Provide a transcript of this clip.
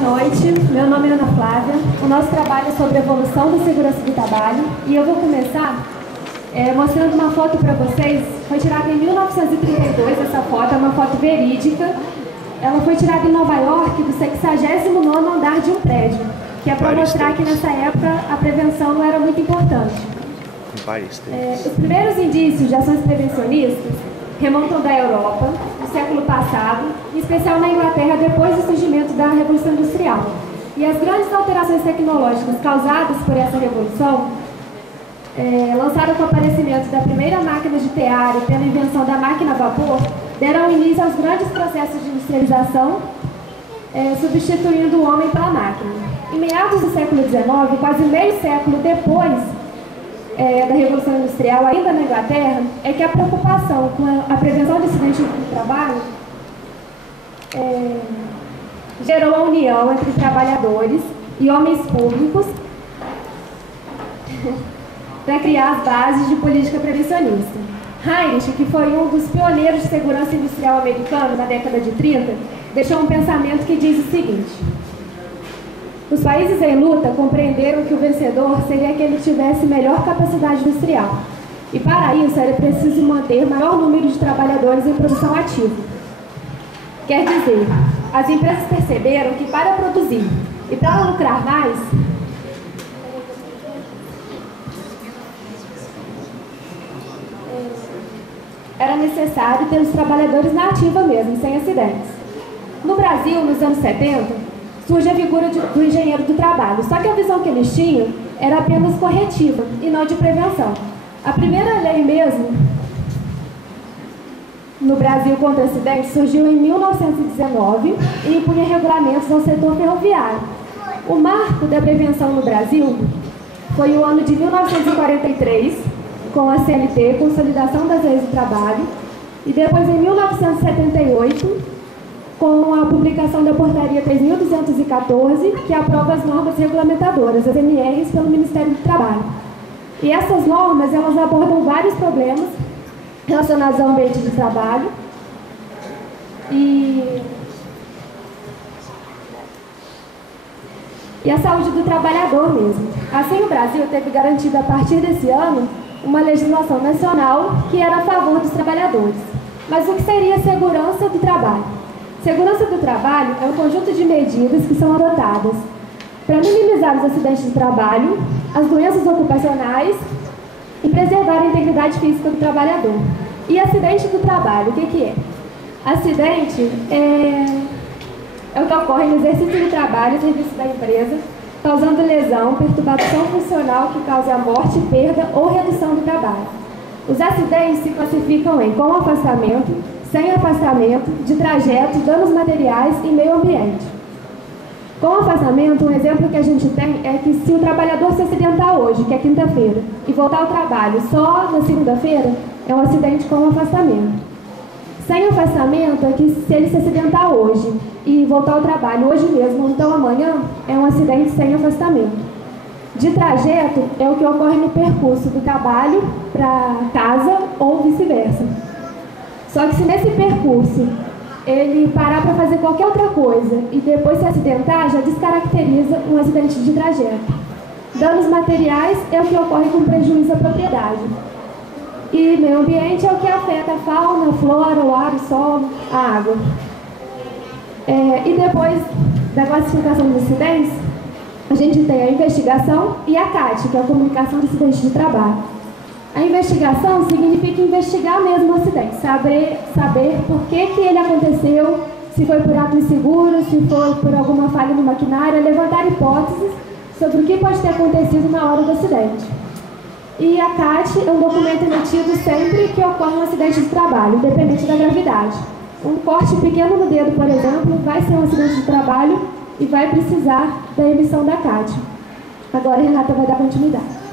Boa noite, meu nome é Ana Flávia. O nosso trabalho é sobre a evolução da segurança do trabalho e eu vou começar mostrando uma foto para vocês. Foi tirada em 1932, essa foto é uma foto verídica. Ela foi tirada em Nova York, do 69º andar de um prédio, que é para mostrar que nessa época a prevenção não era muito importante. Os primeiros indícios de ações prevencionistas remontam da Europa, do século passado, em especial na Inglaterra, depois do surgimento da Revolução Industrial. E as grandes alterações tecnológicas causadas por essa revolução lançaram com o aparecimento da primeira máquina de tear e pela invenção da máquina a vapor, deram início aos grandes processos de industrialização, substituindo o homem pela máquina. Em meados do século XIX, quase meio século depois da Revolução Industrial, ainda na Inglaterra, é que a preocupação com a prevenção de acidentes do trabalho gerou a união entre trabalhadores e homens públicos para criar as bases de política prevencionista. Heinrich, que foi um dos pioneiros de segurança industrial americano na década de 30, deixou um pensamento que diz o seguinte: os países em luta compreenderam que o vencedor seria aquele que tivesse melhor capacidade industrial. E para isso era preciso manter maior número de trabalhadores em produção ativa. Quer dizer, as empresas perceberam que para produzir e para lucrar mais, era necessário ter os trabalhadores na ativa mesmo, sem acidentes. No Brasil, nos anos 70, surge a figura do engenheiro do trabalho, só que a visão que eles tinham era apenas corretiva e não de prevenção. A primeira lei mesmo no Brasil contra acidentes surgiu em 1919 e impunha regulamentos ao setor ferroviário. O marco da prevenção no Brasil foi o ano de 1943, com a CLT, Consolidação das Leis do Trabalho, e depois em 1978, com a publicação da Portaria 3.214, que aprova as normas regulamentadoras, as NRs, pelo Ministério do Trabalho. E essas normas, elas abordam vários problemas relacionados ao ambiente de trabalho e a saúde do trabalhador mesmo. Assim, o Brasil teve garantido, a partir desse ano, uma legislação nacional que era a favor dos trabalhadores. Mas o que seria segurança do trabalho? Segurança do trabalho é um conjunto de medidas que são adotadas para minimizar os acidentes de trabalho, as doenças ocupacionais e preservar a integridade física do trabalhador. E acidente do trabalho, o que é? Acidente é o que ocorre no exercício do trabalho, serviço da empresa, causando lesão, perturbação funcional que cause a morte, perda ou redução do trabalho. Os acidentes se classificam em com afastamento, sem afastamento, de trajeto, danos materiais e meio ambiente. Com afastamento, um exemplo que a gente tem é que se o trabalhador se acidentar hoje, que é quinta-feira, e voltar ao trabalho só na segunda-feira, é um acidente com afastamento. Sem afastamento é que se ele se acidentar hoje e voltar ao trabalho hoje mesmo ou então amanhã, é um acidente sem afastamento. De trajeto é o que ocorre no percurso do trabalho para casa ou vice-versa. Só que se nesse percurso ele parar para fazer qualquer outra coisa e depois se acidentar, já descaracteriza um acidente de trajeto. Danos materiais é o que ocorre com prejuízo à propriedade. E meio ambiente é o que afeta a fauna, a flora, o ar, o solo, a água. E depois da classificação dos acidentes, a gente tem a investigação e a CAT, que é a comunicação de acidentes de trabalho. A investigação significa investigar mesmo o acidente, saber por que ele aconteceu, se foi por ato inseguro, se foi por alguma falha no maquinário, levantar hipóteses sobre o que pode ter acontecido na hora do acidente. E a CAT é um documento emitido sempre que ocorre um acidente de trabalho, independente da gravidade. Um corte pequeno no dedo, por exemplo, vai ser um acidente de trabalho e vai precisar da emissão da CAT. Agora a Renata vai dar continuidade.